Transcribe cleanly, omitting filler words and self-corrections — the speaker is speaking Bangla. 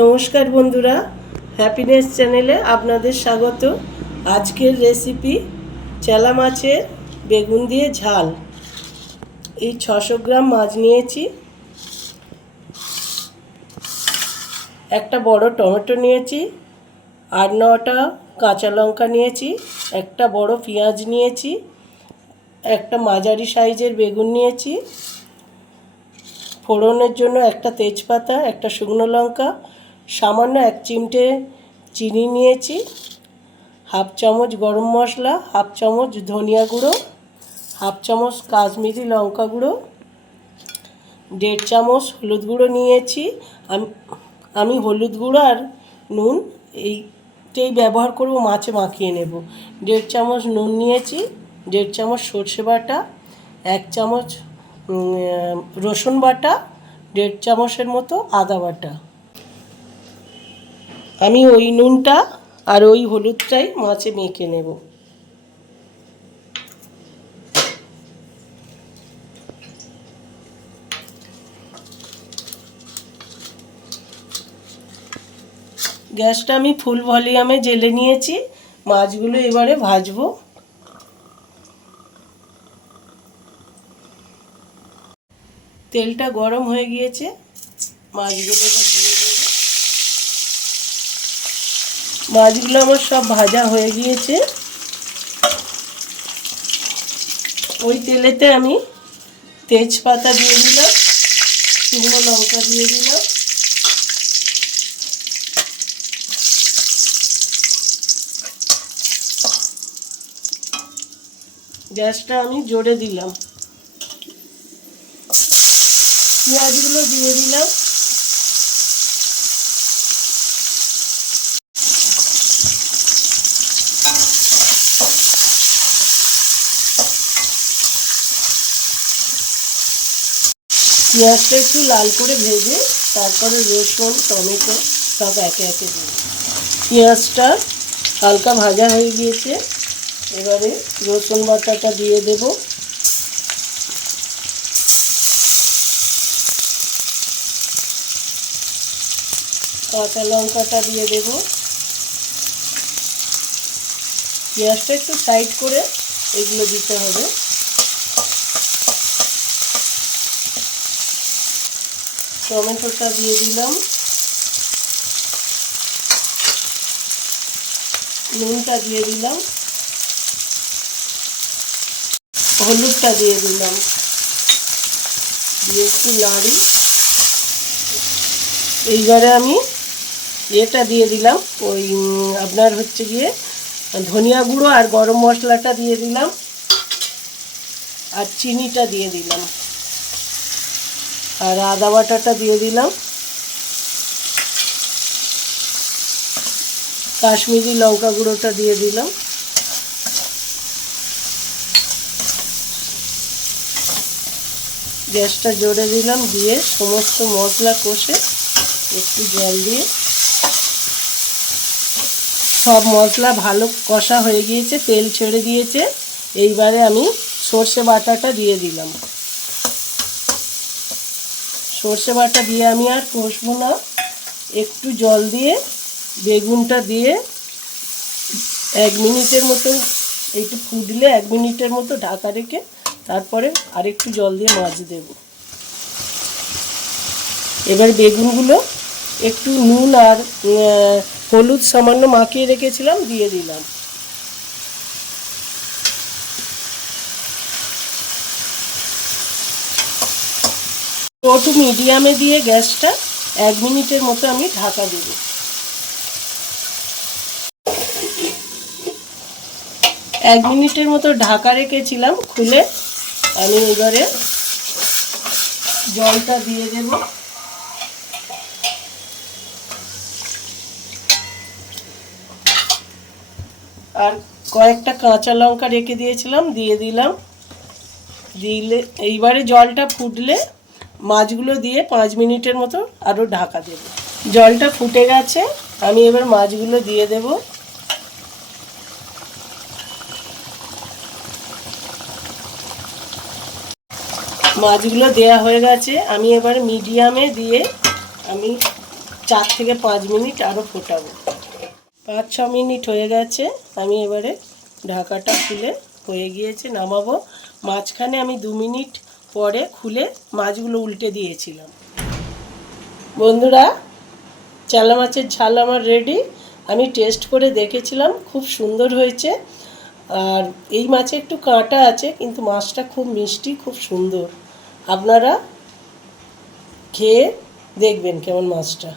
নমস্কার বন্ধুরা, হ্যাপিনেস চ্যানেলে আপনাদের স্বাগত। আজকের রেসিপি চেলা মাছের বেগুন দিয়ে ঝাল। এই 600 গ্রাম মাছ নিয়েছি, একটা বড় টমেটো নিয়েছি, 8-9টা কাঁচা লঙ্কা নিয়েছি, একটা বড় পেঁয়াজ নিয়েছি, একটা মাঝারি সাইজের বেগুন নিয়েছি, ফোড়নের জন্য একটা তেজপাতা, একটা শুকনো লঙ্কা, সামান্য 1 চিমটে চিনি নিয়েছি, হাফ চামচ গরম মশলা, হাফ চামচ ধনিয়া গুঁড়ো, হাফ চামচ কাশ্মীরি লঙ্কা গুঁড়ো, 1.5 চামচ হলুদ গুঁড়ো নিয়েছি। আমি হলুদ গুঁড়ো আর নুন এইটাই ব্যবহার করব, মাছে মাখিয়ে নেব। 1.5 চামচ নুন নিয়েছি, 1.5 চামচ সর্ষে বাটা, 1 চামচ রসুন বাটা, 1.5 চামচের মতো আদা বাটা। আমি ওই নুনটা আর ওই হলুদটাই মাছে মেখে নেব। গ্যাসটা আমি ফুল ভলিউমে জ্বেলে নিয়েছি। মাছগুলো এবারে ভাজবো। তেলটা গরম হয়ে গিয়েছে, মাছগুলো এবার দিয়ে দেব। মাছগুলো আমার সব ভাজা হয়ে গিয়েছে। ওই তেলেতে আমি তেজপাতা দিয়ে দিলাম, শুকনো লঙ্কা দিয়ে দিলাম, গ্যাসটা আমি জোরে দিলাম, পেঁয়াজগুলো দিয়ে দিলাম, পেঁয়াজটা একটু লাল করে ভেজে তারপরে রসুন টমেটো সব একে একে দেব। পেঁয়াজটা হালকা ভাজা হয়ে গিয়েছে, এবারে রসুন বাটাটা দিয়ে দেব, কাঁচা লঙ্কাটা দিয়ে দেব। পেঁয়াজটা একটু সাইড করে এগুলো দিতে হবে। টমেটোটা দিয়ে দিলাম, নুনটা দিয়ে দিলাম, হলুদটা দিয়ে দিলাম, দিয়ে একটু নাড়ি। এইবারে আমি এটা দিয়ে দিলাম, ওই আপনার হচ্ছে গিয়ে ধনিয়া গুঁড়ো আর গরম মশলাটা দিয়ে দিলাম, আর চিনিটা দিয়ে দিলাম, আর আদা বাটাটা দিয়ে দিলাম, কাশ্মীরি লঙ্কা গুঁড়োটা দিয়ে দিলাম। গ্যাসটা জোরে দিলাম, দিয়ে সমস্ত মশলা কষে একটু জল দিয়ে সব মশলা ভালো কষা হয়ে গিয়েছে, তেল ছেড়ে দিয়েছে। এইবারে আমি সর্ষে বাটাটা দিয়ে দিলাম। সর্ষে বাটা দিয়ে আমি আর কষবো না, একটু জল দিয়ে বেগুনটা দিয়ে 1 মিনিটের মতো, একটু ফুটলে 1 মিনিটের মতো ঢাকা রেখে তারপরে আরেকটু জল দিয়ে মাছ দেব। এবার বেগুনগুলো একটু নুন আর হলুদ সামান্য মাখিয়ে রেখেছিলাম দিয়ে দিলাম। লো টু মিডিয়ামে দিয়ে গ্যাসটা 1 মিনিটের মতো আমি ঢাকা দেব। 1 মিনিটের মতো ঢাকা রেখেছিলাম, খুলে আমি এবারে জলটা দিয়ে দেব। আর কয়েকটা কাঁচা লঙ্কা রেখে দিয়েছিলাম, দিয়ে দিলাম। দিলে এইবারে জলটা ফুটলে মাছগুলো দিয়ে 5 মিনিটের মতো আরও ঢাকা দেব। জলটা ফুটে গেছে, আমি এবার মাছগুলো দিয়ে দেব। মাছগুলো দেয়া হয়ে গেছে, আমি এবার মিডিয়ামে দিয়ে আমি 4 থেকে 5 মিনিট আরও ফোটাবো। 5-6 মিনিট হয়ে গেছে, আমি এবারে ঢাকাটা খুলে, হয়ে গিয়েছে, নামাবো। মাঝখানে আমি 2 মিনিট পরে খুলে মাছগুলো উল্টে দিয়েছিলাম। বন্ধুরা, চালা মাছের ঝাল আমার রেডি। আমি টেস্ট করে দেখেছিলাম, খুব সুন্দর হয়েছে। আর এই মাছে একটু কাঁটা আছে, কিন্তু মাছটা খুব মিষ্টি, খুব সুন্দর। আপনারা খেয়ে দেখবেন কেমন মাছটা।